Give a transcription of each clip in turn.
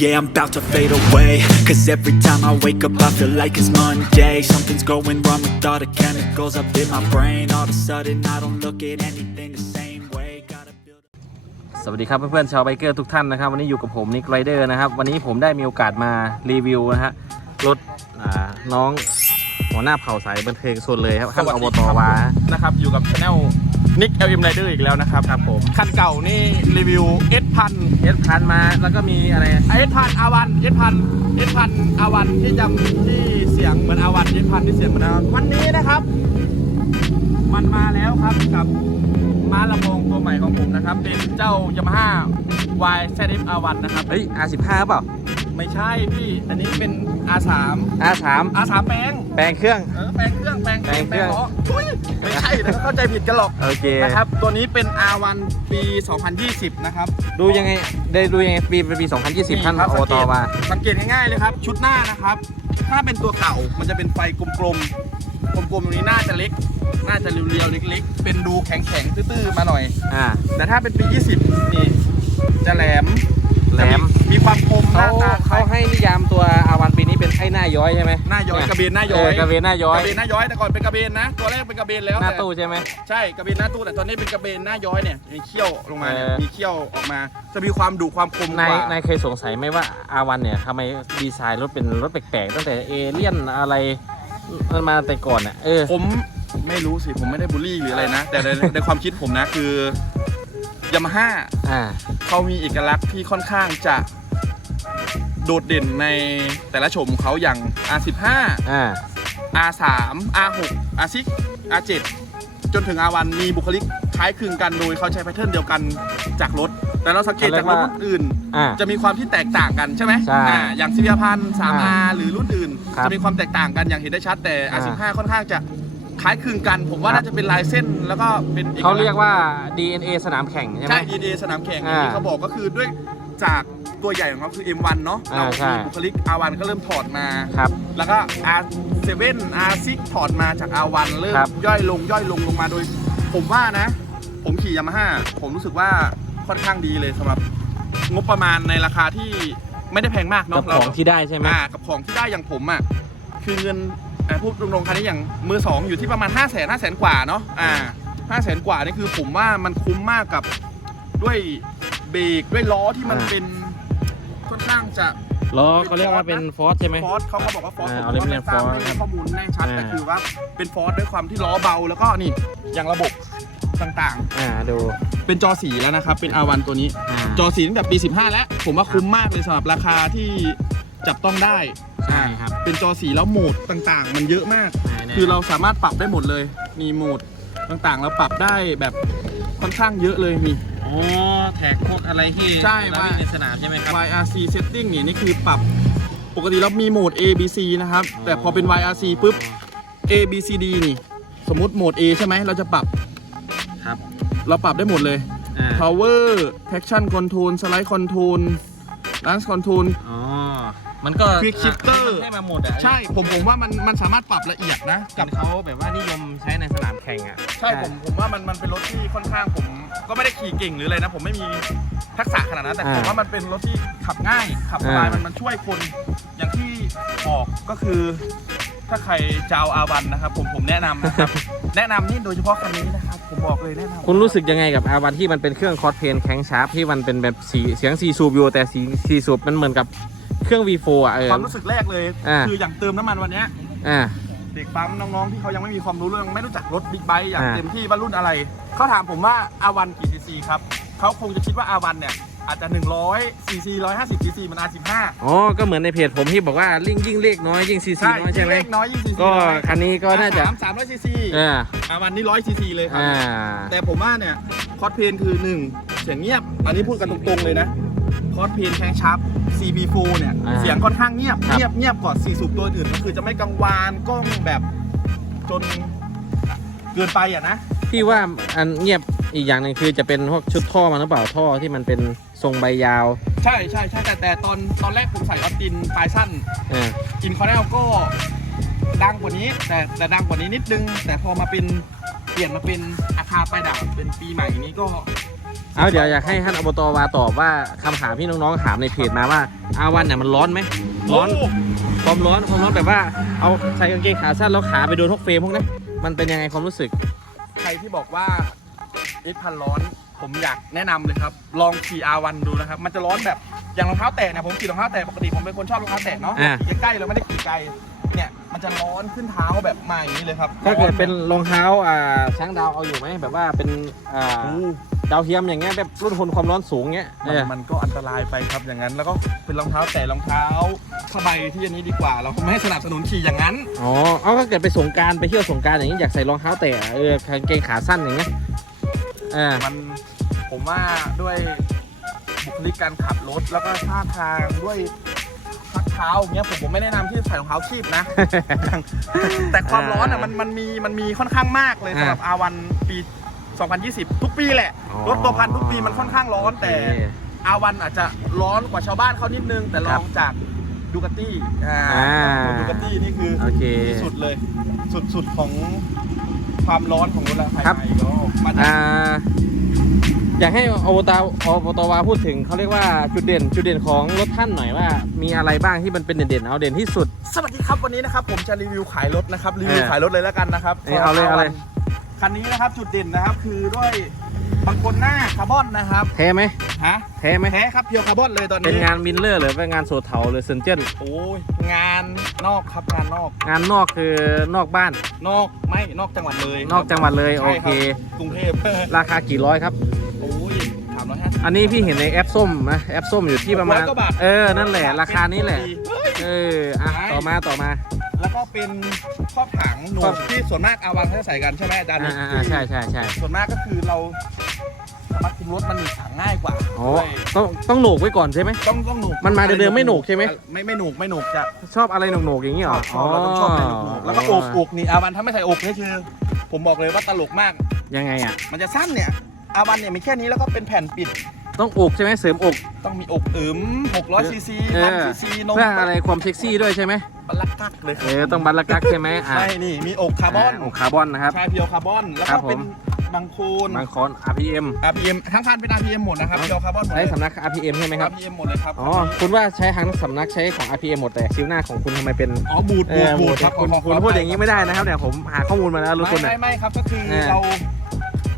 Yeah, I'm about to fade away Cause every time I wake up I feel like it's Monday Something's going wrong with all the chemicals up in my brain All of a sudden I don't look at anything the same way Gotta build สวัสดีครับเพื่อนๆชาวไบเกอร์ทุกท่านนะครับ วันนี้อยู่กับผมนิกไรเดอร์นะครับ วันนี้ผมได้มีโอกาสมารีวิวนะฮะรถอ่าน้องหัวหน้าเผ่าสายบันเทิงโซนเลยครับข้างอบตวานะครับ อยู่กับช anel นิก LM Rider อีกแล้วนะครับครับผมคันเก่านี่รีวิว S พันเอสพันมาแล้วก็มีอะไรเอสพันอาวันเอสพันเอสพันอาวันที่จำที่เสียงเหมือนอาวันเอสพันที่เสียงเหมือนอาวันวันนี้นะครับ มันมาแล้วครับกับม้าลำโพงตัวใหม่ของผมนะครับ เป็นเจ้า Yamaha YZF R1 นะครับ เฮ้ย R15 เปล่า ไม่ใช่พี่ อันนี้เป็น R3 R3 R3 แปลง แปลงเครื่อง เออแปลงเครื่องแปลงแปลงเครื่อง ล้อุ๊ยไม่ใช่นะเข้าใจผิดกันหรอกโอเค นะครับ ตัวนี้เป็น R1 ปี 2020 นะครับดูยังไง ได้ดูยังไงปีเป็นปี 2020 ท่านครับอบตวาสังเกตง่ายๆเลยครับ ชุดหน้านะครับ ถ้าเป็นตัวเก่ามันจะเป็นไฟกลมๆ กลมๆตรงนี้น่าจะเล็ก น่าจะเรียวๆ เล็กๆ เป็นดูแข็งๆ ตื้อๆ มาหน่อย อ่า แต่ถ้าเป็นปี 20 นี่ จะแหลม แหลมจะมีความคมหเขาน้าตาเขาให้นิยามตัวอาวันปีนี้เป็นไอ้หน้าย้อยใช่ไหมหน้าย้อยกระเบนหน้าย้เออยอกระเบนหน้าย้อย กระเบนหน้าย้อยแต่ก่อนเป็นกระเบนนะ ตัวแรกเป็นกระเบนแล้วหน้าแต่ตู้ใช่ไหม ใช่กระเบนหน้าตู้แต่ตอนนี้เป็นกระเบนหน้าย้อยเนี่ยมีเขี้ยวลงมาเนี่ยเออ มีเขี้ยวออกมา จะมีความดุความคมกนายว่านายเคยสงสัยไหมว่าอาวันเนี่ยทำไมดีไซน์รถเป็นรถแปลกๆตั้งแต่เอเลี่ยนอะไรมันมาแต่ก่อนอะเออ ผมไม่รู้สิผมไม่ได้บูลลี่หรืออะไรนะ แต่ในในความคิดผมนะคือยามาฮ่า อ่า เขามีเอกลักษณ์ที่ค่อนข้างจะโดดเด่นในแต่ละโฉมของเขาอย่าง R15 อ่า R3 R6 R6 R7 จนถึง R1 มีบุคลิกคล้ายคลึงกันโดยเขาใช้แพทเทิร์นเดียวกันจากรถ แต่เราสังเกตจากรถรุ่นอื่น อ่า จะมีความที่แตกต่างกันใช่ไหมใช่อ่าอย่างซีเรียพันสามอ่าอาหรือรุ่นอื่น ครับจะมีความแตกต่างกันอย่างเห็นได้ชัดแต่ อ่า R15 ค่อนข้างจะ คล้ายคลึงกัน ผมว่าครับน่าจะเป็นลายเส้นแล้วก็เป็นอกลักษณ์เขาเรียกว่า DNA สนามแข่งใช่ไหม ใช่ DNA สนามแข่งอย่างที่อ่าเขาบอกก็คือด้วยจากตัวใหญ่ของเขาคือ M1 เนาะอ่าเราใช่มีบุคลิก R1 ก็เริ่มถอดมา ครับ แล้วก็ R7 R6 ถอดมาจาก R1 เริ่มครับ ย่อยลงย่อยลงลงมาโดย ผมว่านะ ผมขี่ยามาฮ่าผมรู้สึกว่าค่อนข้างดีเลยสำหรับงบประมาณในราคาที่ไม่ได้แพงมากกัเนาะบของที่ได้ใช่ไหม อ่ากับของที่ได้อย่างผมอะคือเงิน อ่าพูดตรงๆคันนี้อย่างมือสองอยู่ที่ประมาณ 5 0 0 0 0 0 5 0 0 0 0กว่าเนาะอ่า5 0 0 0 0 0กว่านี่คือผมว่ามันคุ้มมากกับด้วยเบรกด้วยล้อที่มันอ่า เป็นค่อนข้างจะ ล้อเขาเรียกว่าเป็นฟอสใช่ไหม ฟอสเขาเขาบอกว่าฟอสอ่าผมก็ไม่ทราบ Original ไม่มีข้อมูลแน่ชัดอ่า แต่คือว่าเป็นฟอสด้วยความที่ล้อเบาแล้วก็นี่อย่างระบบต่างอ่าดูๆ เป็นจอสีแล้วนะครับ เป็น R1 ตัวนี้ อ่า จอสีตั้งแต่ปี 15 แล้ว ผมว่าคุ้มมากเลยสำหรับราคาที่จับต้องได้ใช่ครับ เป็นจอสีแล้วโหมดต่างๆ มันเยอะมาก คือเราสามารถปรับได้หมดเลย มีโหมดต่างๆ เราปรับได้แบบค่อนข้างเยอะเลยมีโอ้แท็กพวกอะไรที่ใช่เราวิ่งในสนามใช่ไหมครับ YRC setting นี่นี่คือปรับปกติเรามีโหมด A B C นะครับ แต่พอเป็น YRC ปุ๊บ A B C D นี่ สมมติโหมด A ใช่ไหมเราจะปรับครับ เราปรับได้หมดเลยอ่า power traction control slide control launch control อ๋อ มันก็ Quick shifter มันให้มาหมดอะใช่ผมผมว่ามันมันสามารถปรับละเอียดนะกับเขาแบบว่านิยมใช้ในสนามแข่งอะใช่ผมผมว่ามันมันเป็นรถที่ค่อนข้างผมก็ไม่ได้ขี่เก่งหรืออะไรนะ ผมไม่มีทักษะขนาดนั้นแต่อ่าผมว่ามันเป็นรถที่ขับง่าย ขับสบายอ่ามัมันมันช่วยคน อย่างที่บอกก็คือ ถ้าใครจะเอาอาวันนะครับ ผมผมแนะนำนะครับ แนะนำนี่โดยเฉพาะคันนี้นะครับ ผมบอกเลยแนะนำคุณรู้สึกยังไงกับอาวันที่มันเป็นเครื่องคอร์สเพนแข็งชาร์ปที่มันเป็นแบบสีเสียงซีซูบอยู่แต่สีซีซูบมันเหมือนกับ เครื่อง V4 อะเออ ความรู้สึกแรกเลย อ่า คืออย่างเติมน้ำมันวันเนี้ยอ่า เด็กปั๊มน้องๆที่เขายังไม่มีความรู้เรื่องไม่รู้จักรถบิ๊กไบค์อย่างอ่า เต็มที่ว่ารุ่นอะไรเขาถามผมว่าอาวันกี่ซีซีครับเขาคงจะคิดว่าอาวันเนี่ยอาจจะ100ซีซี150ซีซีมัน R15 อ๋อ ก็เหมือนในเพจผมที่บอกว่ายิ่งยิ่งเลขน้อยยิ่งซีซีใช่น้อยใช่ไหม เล็กน้อยยิ่งซีซีก็คันนี้ก็น่าจะ สามสามร้อยซีซีอ่าอาวันนี้ร้อยซีซีเลยครัอ่า แต่ผมว่าเนี่ย คอสเพนคือหนึ่งเสียงเงียบ อันนี้พูดกันตรงๆเลยนะ คอสเพนแคงชับ CP4 เนี่ย อ่าเสียงค่อนข้างเงียบ ครับ เงียบเงียบกว่าสี่สูบตัวอื่นก็คือจะไม่กังวานกล้องแบบจนเกินไปอะนะ พี่ว่าอันเงียบอีกอย่างหนึ่งคือจะเป็นพวกชุดท่อมันหรือเปล่าท่อที่มันเป็นทรงใบยาวใช่ใช่ใช่แต่แต่ตอนตอนแรกผมใส่ออสตินปลายสั้น เอออินคอร์เนลก็ดังกว่านี้ แต่แต่ดังกว่านี้นิดนึง แต่พอมาเป็นเปลี่ยนมาเป็นอาคาปลายดาบเป็นปีใหม่นี้ก็ เอาเดี๋ยวอยากให้ท่านอบตวาตอบว่าคำถามที่น้องๆถามในเพจมาว่าอาวันเนี่ยมันร้อนไหมร้อนโความร้อนความร้อนแบบว่าเอาใส่กางเกงขาสั้นแล้วขาไปโดนพวกเฟรมพวกนั้นมันเป็นยังไงความรู้สึก ใครที่บอกว่าอิทพันร้อน ผมอยากแนะนำเลยครับ ลองขี่อาวันดูนะครับ มันจะร้อนแบบอย่างรองเท้าแตะเนี่ยผมขี่รองเท้าแตะปกติผมเป็นคนชอบรองเท้าแตะเนาะอ่า ขี่ใกล้ๆเราไม่ได้ขี่ไกลเนี่ย มันจะร้อนขึ้นเท้าแบบมาอย่างนี้เลยครับถ้าเกิดเป็นรองเท้าอ่าช้างดาวเอาอยู่ไหมแบบว่าเป็นอ่า โอ้ ดาวเทียมอย่างเงี้ยแบบรุ่นทนความร้อนสูงเงี้ยเอมันอมันก็อันตรายไปครับอย่างนั้น แล้วก็เป็นรองเท้าแตะรองเท้าผ้าใบที่อันนี้ดีกว่า เราไม่ให้สนับสนุนขี่อย่างนั้น อ๋อเอาถ้าเกิดไปสงกรารไปเที่ยวสงกรารอย่างงี้อยากใส่รองเท้าแตะเออกางเกงขาสั้นอย่างเงี้ยอ่ามันผมว่าด้วยบุคลิกการขับรถแล้วก็ท่าทางด้วยพักเท้าอย่างเงี้ยผมผมไม่แนะนำที่ใส่รองเท้าคีบนะ แต่ความร้อนอะมันมันมีมันมีค่อนข้างมากเลยสำหรับอาวันปี 2020 ทุกปีแหละ อ๋อรถตัวพันทุกปีมันค่อนข้างร้อนแต่โอเคอาวันอาจจะร้อนกว่าชาวบ้านเขานิดนึง แต่ลครัอบงจากดูกาตี้อ่าอ่าดูกาตี้นี่คือโอเคที่สุดเลย สุดสุดของความร้อนของรถภายครับ ในก็มาจาก อ่าอยากให้อบตอบตวาพูดถึงเขาเรียกว่าจุดเด่น จุดเด่นของรถท่านหน่อยว่า มีอะไรบ้างที่มันเป็นเด่นๆเอาเด่นที่สุด สวัสดีครับวันนี้นะครับผมจะรีวิวขายรถนะครับรีวิวเออขายรถเลยแล้วกันนะครับเออเอาเลยเอาเลย คันนี้นะครับจุดเด่นนะครับคือด้วยบางคนหน้าคาร์บอนนะครับแท้ไหมฮะแท้ไหมแท้ครับเพียวคาร์บอนเลยตอนเป็นนี้งานมินเลอร์หรือเป็นงานโซเทาหรือเซนเจิ้นโอ้ยงานนอกครับงานนอก งานนอกคือนอกบ้าน นอกไม่นอกจังหวัดเลยนอกจังหวัดเลยใช่โอรับเคกรุงเทพราคากี่ร้อยครับโอ้ยสามร้อยห้าสิบอันนี้พี่เห็นในแอปส้มนะแอปส้มอยู่ที่ประมาณ600กว่าบาทเออนั่นแหละราคานี้แหละเฮ้ยเอออะใช่ต่อมาต่อมา แล้วก็เป็นครอบถังหนูครอบที่ส่วนมากอาวันเขาจะใส่กันใช่ไหมอาจารย์อ่าอ่าอ่าใช่ใช่ใช่ส่วนมากก็คือเราสามารถคุมรถมันหนีถังง่ายกว่าอ๋อด้วยต้องต้องโหนกไว้ก่อนใช่ไหม ต้องต้องหนุกมันมาเดิมๆไม่หนุกใช่ไหม ไม่ไม่หนุกไม่หนุกจะชอบอะไรโหนกๆอย่างนี้เหรอชอบเราต้องชอบในหนุกๆแล้วก็อกอกนี่อาวันถ้าไม่ใส่อกนี่คือ ผมบอกเลยว่าตลกมาก ยังไงอะ มันจะสั้นเนี่ยอาวันเนี่ยมีแค่นี้แล้วก็เป็นแผ่นปิด ต้องอกใช่ไหมเสริมอกต้องมีอกอึม600ซีซีเอพันอซีซีนมเพื่ออะไรความเซ็กซี่ด้วยใช่ไหมบัลลักกักเลยเออต้องบัลลกักใช่ไหมอะใช่นี่มีอกคาร์บอนอกคาร์บอนนะครับใช่เพียวคาร์บอนแล้วครัก็บผม เป็นบางโคนบางคอน RPM RPM ทั้งคันเป็น RPM หมดนะครับเพียวคาร์บอนหมดใช้เลยสำนัก RPM ใช่ไหมครับ RPM หมดเลยครับอ๋อคุณว่าใช้ทั้งสำนักใช้ของ RPM หมดแต่ซิลหน้าของคุณทำไมเป็นอ๋อบูดเอบูดอบูดครับคุณขอขคุณขพูดอย่างนี้ไม่ได้นะครับเนี่ยผมหาข้อมูลมาแล้วรู้ไม่คุณไม่อะไม่ครับก็คือเออเรา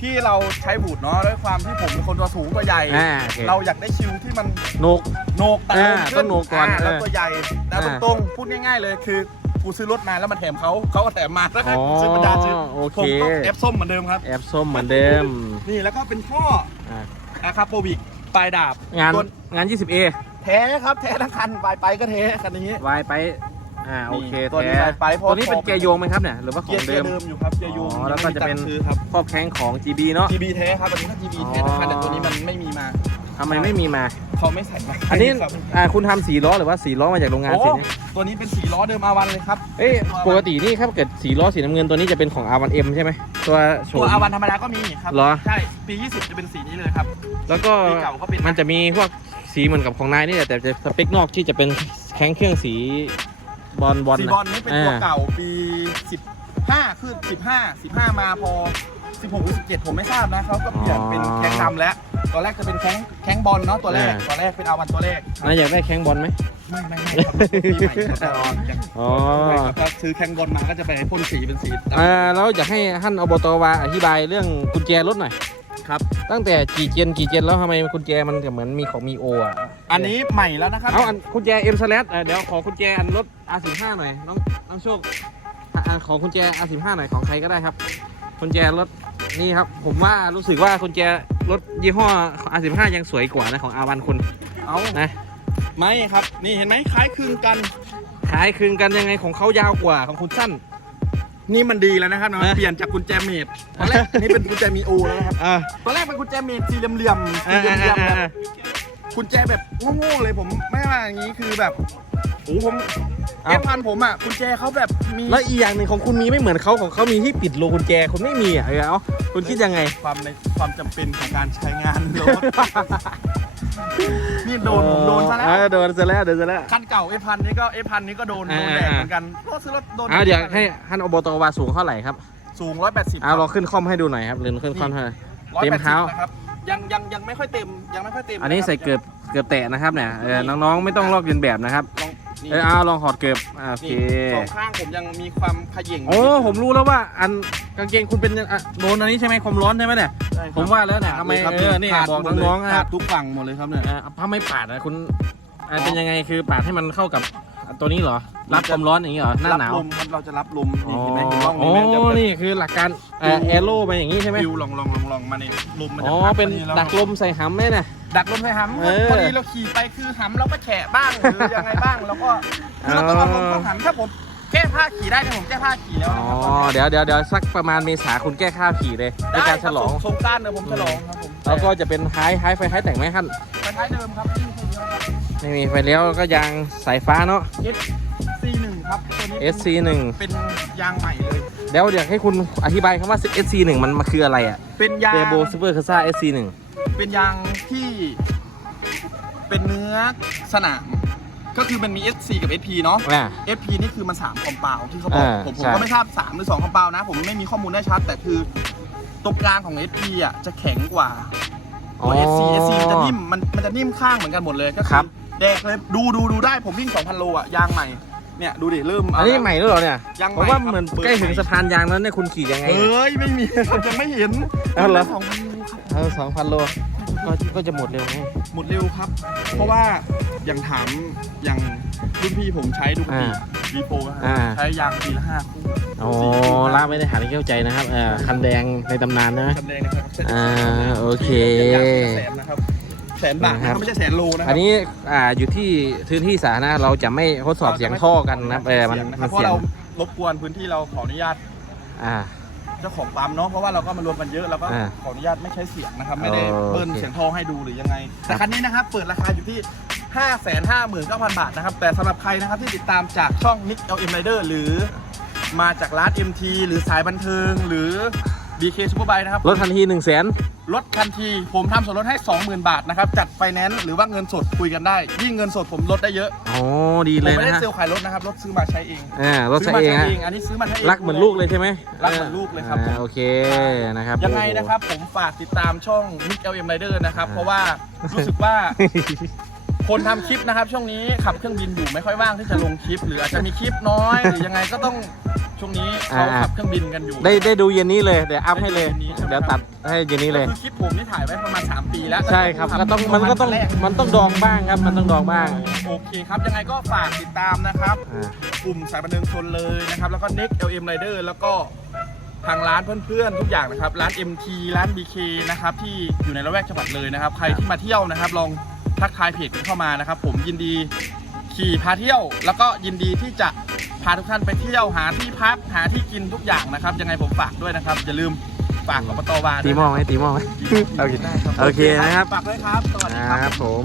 ที่เราใช้บูดเนาะด้วยความที่ผมเป็นคนตัวสูงตัวใหญ่ อ่าโอเค เราอยากได้ชิวที่มันโหนก โหนกตะลงอ่าขึ้ต้องโหนกก่อนาแล้วเออตัวใหญ่แล้วอ่าตรงๆพูดง่ายๆเลยคือกูซื้อรถมาแล้วมันแถมเขาเขาก็แถมมาแล้วก็อ๋อซื้อบรรดาซื้อโอเคผมก็แอปส้มเหมือนเดิมครับ แอบส้มเหมือนเดิมนี่แล้วก็เป็นท่ออะอะคาโปวิกปลายดาบงานตัวงาน 20A แท้ครับแท้ทั้งคันปลายไปก็แท้คันนี้ วายไป อ่าโอเคนี่ตัวนี้แท้วายไปเพราะ ตัวนี้เป็นเกียร์โยงไหมครับเนี่ยหรือว่าขเกีอยงร์เดิเกียม ร์เดิมอยู่ครับเกียร์ยูอ๋อแล้วก็จะเป็นซื้อครับ ครอบแข้งของ GB เนาะ GB แท้ครับอันนี้ก็ GB แท้ทั้งคันแต่ตัวนี้มันไม่มีมาทำไมไม่มีมา เขาไม่ใส่มาอันนี้ครับอ่าคุณทำสีล้อหรือว่าสีล้อมาจากโรงงานโอ้สีนี้ตัวนี้เป็นสีล้อเดิมอาวันเลยครับเอ้ยปกตินี่ครับเกิดสีล้อสีน้ำเงินตัวนี้จะเป็นของ R1M ใช่ไหมตัวโฉตัวมอาวันธรรมดาก็มีครับเหรอ ใช่ปี 20 จะเป็นสีนี้เลยครับ แล้วก็ปีเก่าก็เป็น มันจะมีพวกสีเหมือนกับของนายนี่แหละแต่จะสเปคนอกที่จะเป็นแข้งเครื่องสี บอลบอลสีนะบอลนี่เป็นตัวอ่าเก่าปี 15คือ15 15 มาพอ 16หรือ17 ผมไม่ทราบนะเขาก็เปลี่ยนเป็นแข้งดำแล้วตอนแรกจะเป็นแข้งแข้งบอลเนาะตัวแรกตอนแรกเป็นอาวันตัวแรกนายอยากได้แข้งบอลไหมไม่ไม่ไม่ครับปีใหม่ครับยังอ๋อใช่ครับถ้าซื้อแข้งบอลมาก็จะไปพ่นสีเป็นสีดำอ่าแล้วอยากให้ท่านอบตวาอธิบายเรื่องกุญแจรถหน่อย ครับ ตั้งแต่กี่เจนกี่เจนแล้วทำไมกุญแจมันเหมือนมีของมีโออะอันนี้ใหม่แล้วนะครับเอาอันกุญแจ M slash เอ่อเดี๋ยวขอกุญแจอันรถ R15 หน่อยน้องน้องโชคอะอะขอกุญแจ R15 หน่อยของใครก็ได้ครับกุญแจรถนี่ครับ ผมว่ารู้สึกว่ากุญแจรถยี่ห้อ R15 ยังสวยกว่านะของ R1 คุณเอานะไม่ครับ นี่เห็นไหมคล้ายคลึงกันขายคลึงกันยังไงของเขายาวกว่าของคุณสั้น นี่มันดีแล้วนะครับมันเอ๊ะเปลี่ยนจากกุญแจเมดตอนแรกนี่เป็นกุญแจมีโอแล้วนะครับอ่าตอนแรกเป็นกุญแจเมดสี่เหลี่ยมๆอ่าสี่เหลี่ยมๆแบบ อ่ากุญแจแบบโง่ๆเลยผมไม่ว่าอย่างนี้คือแบบโอ้ผมเอ้าเอฟพันผมอะกุญแจเขาแบบมีแล้วอีกอย่างหนึ่งของคุณมีไม่เหมือนเขาของเขามีที่ปิดรูกุญแจคุณไม่มีอะเออเอาคุณคิดยังไง ความในความจำเป็นของการใช้งานรถ นี่โดนผมโดนซะแล้ว เออโดนซะแล้วโดนซะแล้ว คันเก่าเอพันนี่ก็เอพันนี่ก็โดนอ่าโดนแดกเหมือนกันรถซื้อรถโดนเอาเดี๋ยวให้ท่านอบตวาสูงเท่าไหร่ครับสูงร้อยแปดสิบเอาเราขึ้นคอมให้ดูหน่อยครับเรือนขึ้นคอมให้หน่อยร้อยเต็มแปดสิเท้าบนะครับยังยังยังไม่ค่อยเต็มยังไม่ค่อยเต็ม อันนี้ใส่เกือบเกือบแตะนะครับเนี่ยเออน้องๆไม่ต้องลอกเลียนแบบนะครับลอง นี่เออเอาลองถอดเกือบอ่าโอเค นี่สองข้างผมยังมีความขย่งโอ้ผมรู้แล้วว่าอันกางเกงคุณเป็นอะโดนอันนี้ใช่ไหมความร้อนใช่ไหมเนี่ย ใช่ครับผมว่าแล้วเนี่ยทำไมขาดเอลอยเนี่ยขาดบอกหมดเลยน้องๆนะคขารัดบทุกฝั่งหมดเลยครับเนี่ยเออถ้าไม่ปาดนะคุณอ่าเป็นยังไงคือปาดให้มันเข้ากับตัวนี้เหรอ รับความร้อนอย่างนี้เหรอหน้าหนาวรับลมครับเราจะรับลมอ๋นี่อเห็นไหมเห็นร่องโอ้นี้ไหมจะแบบนี่คือหลักการเอ่อแอโร่ไปอย่างนี้ใช่ไหมฟิวลองลองลองลองมาเนี่ยลมมันอ๋จะอพัดเป็นพอแล้วดักลมใส่หำไหมเนี่ย ดักลมใส่หำเออพอดีเราขี่ไปคือหำเราก็แฉะบ้างหรือยังไงบ้างแล้วก็คือเราต้องเอาลมเข้าหำถ้าผมแก้ผ้าขี่ได้เนี่ยผมแก้ผ้าขี่แล้วอ๋นะอครับเดี๋ยวเดี๋ยวเดี๋ยวสักประมาณเมษาคุณแก้ข้าวขี่เลยในการฉลองได้คบสงกรารเนี่ยผมฉลองครับผมแล้วก็จะเป็นไฮไฮไฟไฮแต่งไหมท่านไปท้ายเดิมครับที่เคยเยอะครับไม่มีไฟเลี้ยวก็ยางสายฟ้าเนาะ SC1 ครับตัวนี้เป็น SC1 เป็นยางใหม่เลยเดี๋ยวเดี๋ยวให้คุณอธิบายคำว่า SC1 มันมันคืออะไรอะเป็นยางเดโบซูเปอร์คาซ่า SC1 เป็นยางที่ เป็นเนื้อสนาม ก็คือมันมี SC กับ SP เนาะ อ่า SP นี่คือมัน3คอมเปลที่เขาบอกอ่าผมผมใช่ ก็ไม่ทราบ 3 หรือ2คอมเปลนะ ผมไม่มีข้อมูลได้ชัด แต่คือตรงกลางของ SP อะจะแข็งกว่า ตัว SC SC มันจะนิ่มมันมันจะนิ่มข้างเหมือนกันหมดเลยก็ครัคือบแดกเลยดูดูดูได้ผมวิ่ง 2,000 โลอะยางใหม่เนี่ยดูดิเริ่มอันนี้ใหม่แล้วเหรอเนี่ยยังใหผม่มว่าครับเหมือนเปิดใกล้ถึงใหม่สะพานยางแล้วเนี่ยคุณขี่ยังไงเอเนี่ย้ยไม่มี ผมยังไม่เห็นเอาเหรอ สองพันโลครับเออสองพันโล ก็ก็จะหมดเร็วไง หมดเร็วครับ เพราะว่าอย่างถามอย่างรุ่นพี่ผมใช้ดูอ่าดีวีโฟอ่า ใช้ยางปีละห้าคู่โอ้ล่าไม่ได้หาที่เข้าใจนะครับเออคันแดงในตำนานนะ คันแดงนะครับอ่าโอเค ยางปีละแสนนะครับแสนบาทนะครับไม่ใช่แสนโลนะคอัรันนี้อ่าอยู่ที่พื้นที่สาธารณะเราจะไม่ทดสอบเสียงท่อกันนะครับเออมันสียงะคมัรันบเพราะเสียงเรารบกวนพื้นที่เราขออนุญาตอ่า เจ้าของปั๊มเนาะเพราะว่าเราก็มารวมกันเยอะเราก็อ่าขออนุญาตไม่ใช้เสียงนะครับไม่ได้โอเคเบิ้ลเสียงท่อให้ดูหรือยังไง แต่คันนี้นะครับเปิดราคาอยู่ที่ 5 5 9 0 0 0 บาทนะครับ แต่สำหรับใครนะครับที่ติดตามจากช่อง Nick LM Rider หรือมาจากร้าน MT หรือสายบันเทิงหรือ BK Superbike นะครับ รถทันทีหนึ่งแสนลดทันที ผมทำส่วนลดให้ 20,000 บาทนะครับ จัดไฟแนนซ์หรือว่าเงินสดคุยกันได้ ยิ่งเงินสดผมลดได้เยอะโอ้ดีผมเลยไม่นะได้ฮะเซลล์ขายรถนะครับ รถซื้อมาใช้เองอ่ารถซื้ใช้อมาเองใช้ฮะเองอันนี้ซื้อมาใช้เอง รักเหมือนลูกเลยใช่ไหมรักเหมือนลูกเลยครับอ่าโอเคนะครับ ยังไงนะครับผมฝากติดตามช่อง Nick LM Rider นะครับอ่าเพราะว่ารู้สึกว่า คนทำคลิปนะครับ ช่วงนี้ขับเครื่องบินอยู่ไม่ค่อยว่างที่จะลงคลิป หรืออาจจะมีคลิปน้อย หรือยังไงก็ต้อง ช่วงนี้เขาขับเครื่องบินกันอยู่ ได้ได้ดูเย็นนี้เลยเดี๋ยวอัพให้เลยได้ดูเย็นนี้ใช่ไหมเดี๋ยวตัดให้เย็นนี้เลย คือคลิปผมนี่ถ่ายไว้ประมาณ 3 ปีแล้วใช่ครับก็ต้องมันก็ต้องแรมันต้องดองบ้างครับมันต้องดองบ้าง โอเคครับยังไงก็ฝากติดตามนะครับอ่ากลุ่มสายบันเทิงชนเลยนะครับแล้วก็ Next LM Rider แล้วก็ทางร้านเพื่อนๆทุกอย่างนะครับ ร้าน MT ร้าน BK นะครับที่อยู่ในละแวกจังหวัดเลยนะครับ ใครที่มาเที่ยวนะครับ ลองทักทายเพจกันเข้ามานะครับ ผมยินดีขี่พาเที่ยว แล้วก็ยินดีที่จะ พาทุกท่านไปเที่ยวหาที่พักหาที่กินทุกอย่างนะครับ ยังไงผมฝากด้วยนะครับ อย่าลืมฝากอบตวาตีหม้อไหมตีหม้อไหมโอเคได้ครับโอเคนะครับ ฝากด้วยครับ สวัสดีคครับรับผม